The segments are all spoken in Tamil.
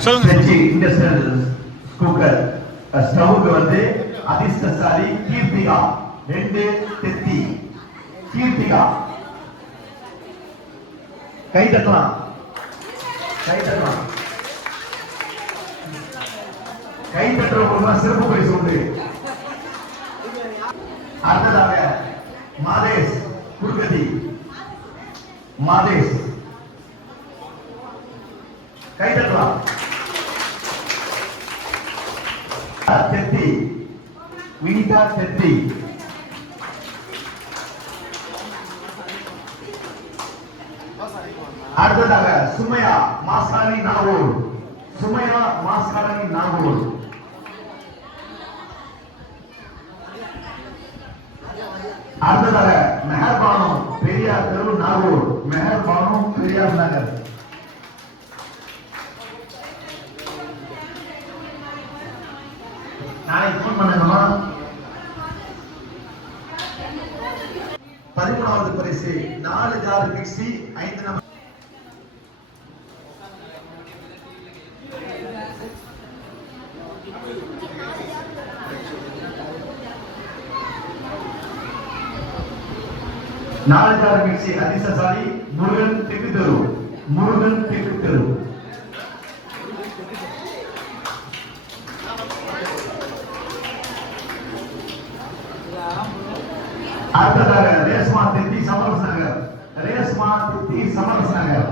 செஞ்சி இண்டஸ்ட்ரியல் குக்கர் ஸ்டவ்க்கு வந்து அதிர்ஷ்டசாலி கீர்த்திகா. ரெண்டு தெத்தி. கீர்த்திகா. கை தட்டலாம். கை தட்டலாம். கை தட்டுறவங்களுக்கு சிறப்பு பரிசு உண்டு அடுத்ததாக மாதேஷ் குருகதி மாதேஷ். கை தட்டலாம் தெத்தி வினிதா தெத்தி அடுத்ததாக சுமையா மாஸ்கானி நாகூர். சுமையா மாஸ்கானி நாகூர். அடுத்ததாக மெஹர்பானு பெரியார் தெரு நாகூர். மெஹர்பானு பெரியார் நகர். நாளைக்கு ஃபோன் பண்ணுங்கம்மா. பதிமூணாவது பரிசு நாலு ஜார் மிக்சி ஐந்து நம்பர் நாலு ஜார் மிக்சி அதிசசாலி முருகன் தெற்கு தெரு முருகன் தெற்கு தெரு அடுத்ததாக ரேஸ்மா தித்தி சமரஸ் நகர் ரேஸ்மா தித்தி சமரஸ் நகர்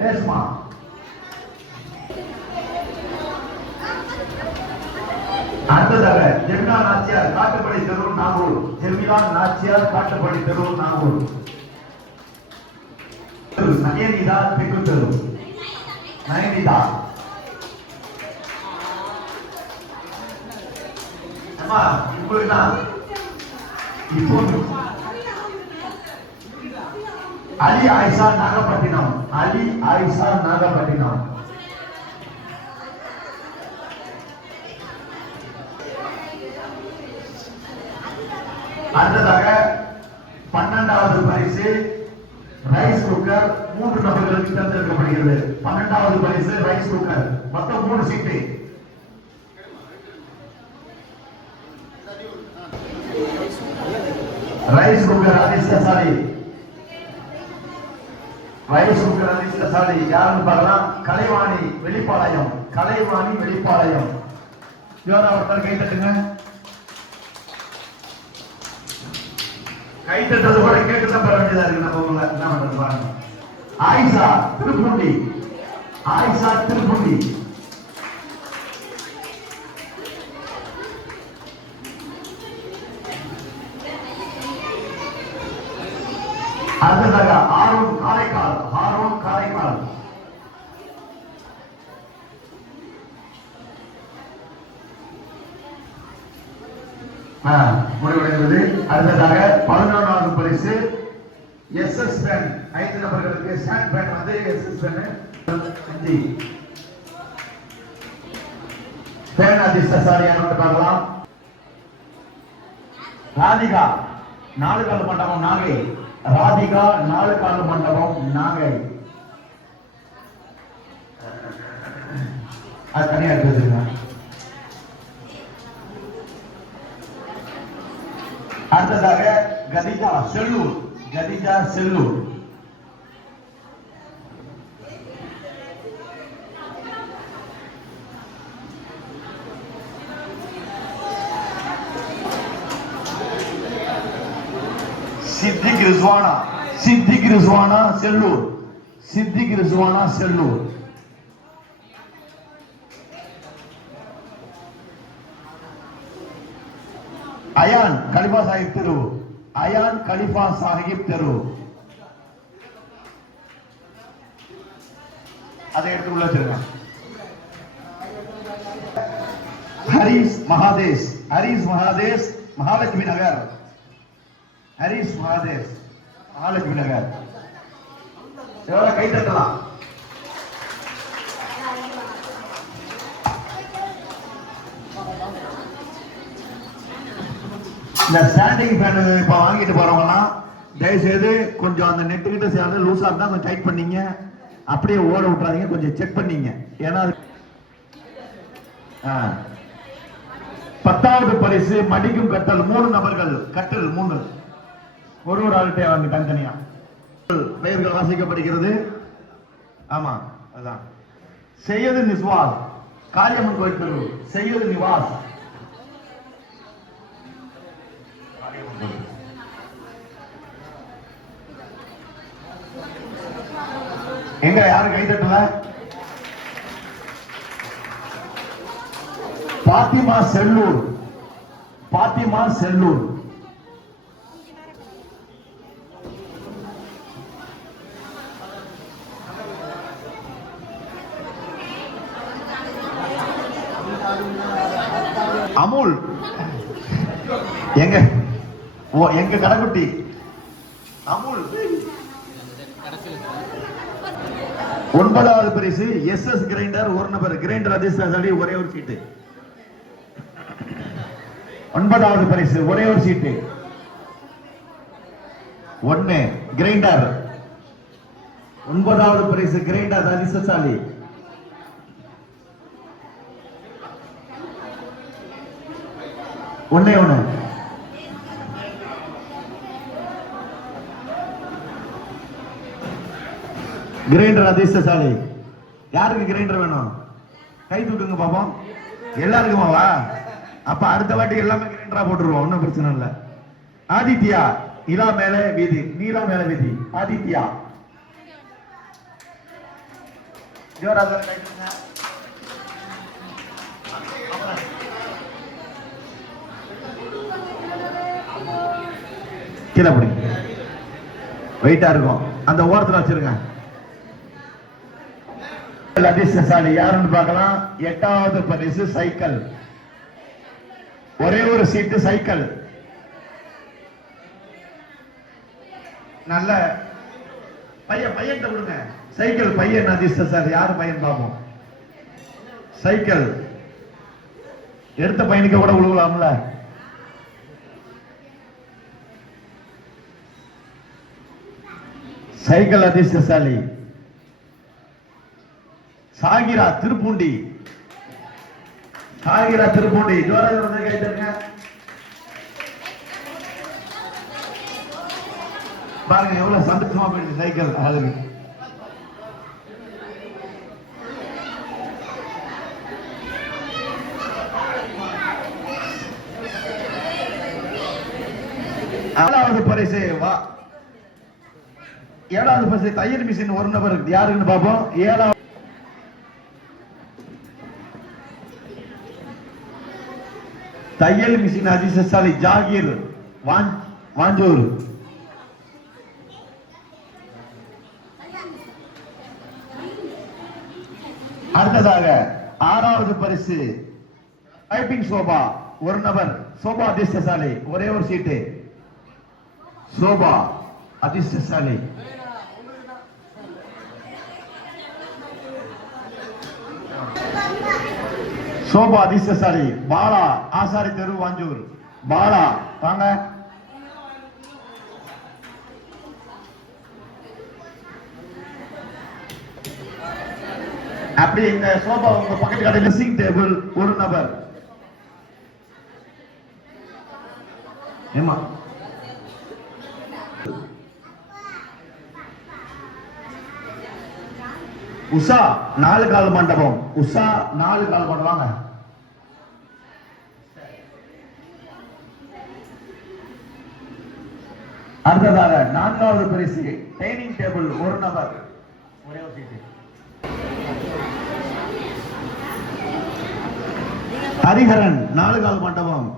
ரேஸ்மா அடுத்ததாக ஜெமினா நாச்சியார் காட்டுப்படி தெரு நாகூர். ஜெமினா நாச்சியார் காட்டுப்படி தெரு நாகூர். நயனிதா தெற்கு தெரு. நயனிதா. அம்மா உங்களுக்கு தான் இப்போ அலி ஆயிஷா நாகப்பட்டினம். அலி ஆயிஷா நாகப்பட்டினம். அடுத்ததாக பன்னெண்டாவது பரிசு ரைஸ் குக்கர் மூன்று நபர்களுக்கு தேர்ந்தெடுக்கப்படுகிறது பன்னெண்டாவது பரிசு ரைஸ் குக்கர் மொத்தம் மூணு சீட்டு ரைஸ் குக்கர் அதிர்ஷ்டசாலி ரைஸ் குக்கர் யாருன்னு பார்க்கலாம் கலைவாணி வெளிப்பாளையம் கலைவாணி வெளிப்பாளையம். யோரா ஒருத்தர் கை தட்டுங்க. கை தட்டுறது கூட கேட்டு தான் பெற வேண்டியதா இருக்கு. நம்ம ஊர்ல என்ன பண்றது பாருங்க. ஆயிஷா திருப்பூண்டி. ஆயிஷா திருப்பூண்டி. அடுத்ததாக ஆரோன் காரைக்கால் ஆரோன் காரைக்கால். முடிவடைந்தது. அடுத்ததாக பதினொன்றாவது பரிசு. எஸ் எஸ் பேன் ஐந்து நபர்களுக்கு ஸ்டாண்ட் பேன் வந்து எஸ் எஸ் பேன் அஞ்சு. பேன் அதிர்ஷ்டசாலி யாரும் பார்க்கலாம்? ராதிகா நாலு கால் மண்டபம் நாகை ராதிகா நாலு கால மண்டபம் நாகை. அது தனியா இருக்குதுங்க அடுத்ததாக கதிஜா செல்லூர். கதிஜா செல்லூர் சித்திக் ரிஸ்வானா ரிசுவானா செல்லூர்? சித்திக் ரிசுவானா செல்லூர்? அயான் கலிபா சாஹிப் தெரு அயான் கலிபா சாஹிப் தெரு அதை எடுத்து உள்ள வச்சிருங்க ஹரிஸ் மகாதேஷ் ஹரிஸ் மகாதேஷ் மகாலட்சுமி நகர். ஹரிஸ் மகாதேஷ் மகாலட்சுமி நகர். எவ்வளவு கை தட்டலாம்? இந்த ஸ்டாண்டிங் ஃபேன் இப்போ வாங்கிட்டு போறவங்கலாம் தயவுசெய்து கொஞ்சம் அந்த நெட்டு கிட்ட சேர்ந்து லூஸா இருந்தா கொஞ்சம் டைட் பண்ணீங்க. அப்படியே ஓட விட்டுறாதீங்க கொஞ்சம் செக் பண்ணீங்க. ஏன்னா அது- ஆ. பத்தாவது பரிசு மடிக்கும் கட்டல் மூணு நபர்கள் கட்டல் மூணு ஒரு ஒரு ஆள்கிட்ட வாங்க தனித்தனியா? பெயர்கள் வாசிக்கப்படுகிறது ஆமா அதான். செய்யது நிஸ்வாஸ். காளியம்மன் கோயில் பெரு செய்யது நிவாஸ். எங்க யாரும் கை தட்டல? பாத்திமா செல்லூர். பாத்திமா செல்லூர் அமுல் எங்க? ஓ எங்க கடைக்குட்டி? அமுல். ஒன்பதாவது பரிசு எஸ் எஸ் கிரைண்டர் ஒரு நபர் கிரைண்டர் அதிர்ஷ்டசாலி ஒரே ஒரு சீட்டு. ஒன்பதாவது பரிசு ஒரே ஒரு சீட்டு. ஒன்னு கிரைண்டர். ஒன்பதாவது பரிசு கிரைண்டர் அதிர்ஷ்டசாலி. ஒன்னே ஒன்று கிரைண்டர் அதிர்ஷ்டசாலி. யாருக்கு கிரைண்டர் வேணும்? கை தூக்குங்க பாப்போம். எல்லாருக்குமாவா அப்ப அடுத்த வாட்டி எல்லாமே கிரைண்டரா போட்டுருவோம். ஒன்றும் பிரச்சனை இல்லை. ஆதித்யா இலா மேல வீதி நீலா மேல வீதி. ஆதித்யா. கீழே பிடிங்க. வெயிட்டா இருக்கும். அந்த ஓரத்துல வச்சிருங்க. அதிர்ஷ்டசாலி யாருன்னு பார்க்கலாம்? எட்டாவது பரிசு சைக்கிள் ஒரே ஒரு சீட்டு சைக்கிள் நல்ல பையன் பையன் கொடுங்க. சைக்கிள் பையன் அதிர்ஷ்டசாலி யாரு பையன் பார்ப்போம் சைக்கிள் எடுத்த பையனுக்கு கூட விழுகலாம்ல சைக்கிள் அதிர்ஷ்டசாலி சாகிரா திருப்பூண்டி. சாகிரா திருப்பூண்டி. கை பாருங்க எவ்வளவு சந்தோஷமா போயிடுச்சு சைக்கிள் அழகு. ஏழாவது பரிசு வா. ஏழாவது பரிசு தையல் மிஷின் ஒரு நபர் யாருன்னு பார்ப்போம். ஏழாவது தையல் மிஷின் அதிர்ஷ்டசாலி ஜாகீர் வாஞ்சூர் அடுத்ததாக ஆறாவது பரிசு டைப்பிங் சோபா ஒரு நபர் சோபா அதிர்ஷ்டசாலை ஒரே ஒரு சீட்டு சோபா அதிர்ஷ்டசாலை சோபா அதிர்ஷ்டசாலி பாலா ஆசாரி தெரு வாஞ்சூர். பாலா வாங்க. அப்படி இந்த சோபா உங்க பக்கத்து கடை ட்ரெஸ்ஸிங் டேபிள் ஒரு நபர். ஏமா உஷா நாலு கால் மண்டபம். உஷா நாலு கால் பண்ணுவாங்க அடுத்ததாக நான்காவது பரிசு டைனிங் டேபிள் ஒரு நபர். ஒரே ஒரு சீட்டு. ஹரிஹரன் நாலு கால் மண்டபம்.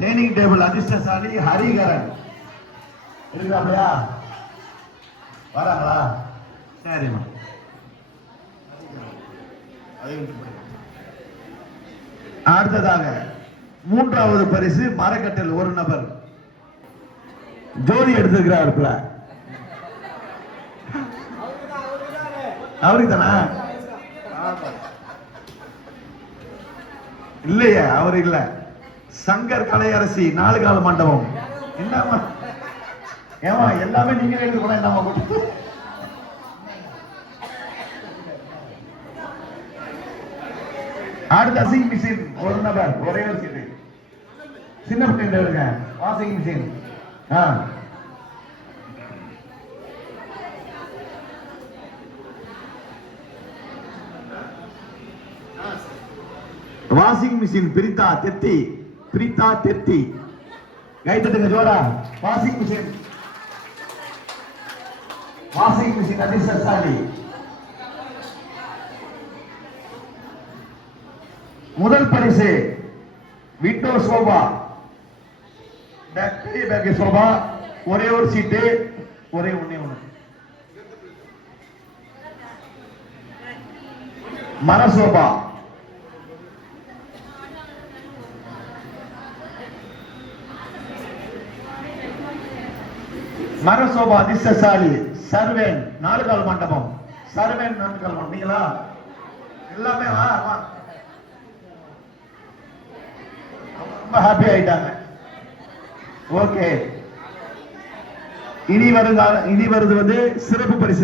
டைனிங் டேபிள் அதிர்ஷ்டசாலி ஹரிஹரன். இருக்கிறாங்களா வராங்களா? சரிம்மா. அடுத்ததாக மூன்றாவது பரிசு மரக்கட்டல் ஒரு நபர். ஜோதி எடுத்திருக்கிறாருல அவருக்கு தானா இல்லையே அவர் இல்ல சங்கர் கலையரசி நாலு கால மண்டபம். என்னமா ஏமா எல்லாமே நீங்களே எடுத்து போனா என்னமா அடுத்த வாஷிங் மிஷின் ஒரு நபர் ஒரே ஒரு சீட்டு. சின்ன பிள்ளைங்க இருக்க வாஷிங் மிஷின். ஆ. வாஷிங் மிஷின் பிரித்தா தெத்தி பிரித்தா தெத்தி. கைத்தட்டுங்க ஜோரா. Washing machine. வாஷிங் மிஷின் அதிர்ஷ்டசாலி. முதல் பரிசு விண்டோ சோபா. பெரிய பேக்கி சோபா. ஒரே ஒரு சீட்டு ஒரே ஒன்னே ஒண்ணு. மர சோபா. மர சோபா அதிர்ஷ்டசாலி சர்வேன் நாலு கால் மண்டபம். சர்வேன் நாலு கால் மண்டபம். நீங்களா? எல்லாமே வா வா. ரொம்ப ஹாப்பி ஆயிட்டாங்க. ஓகே இனி வருங்கால இனி வருது வந்து சிறப்பு பரிசு.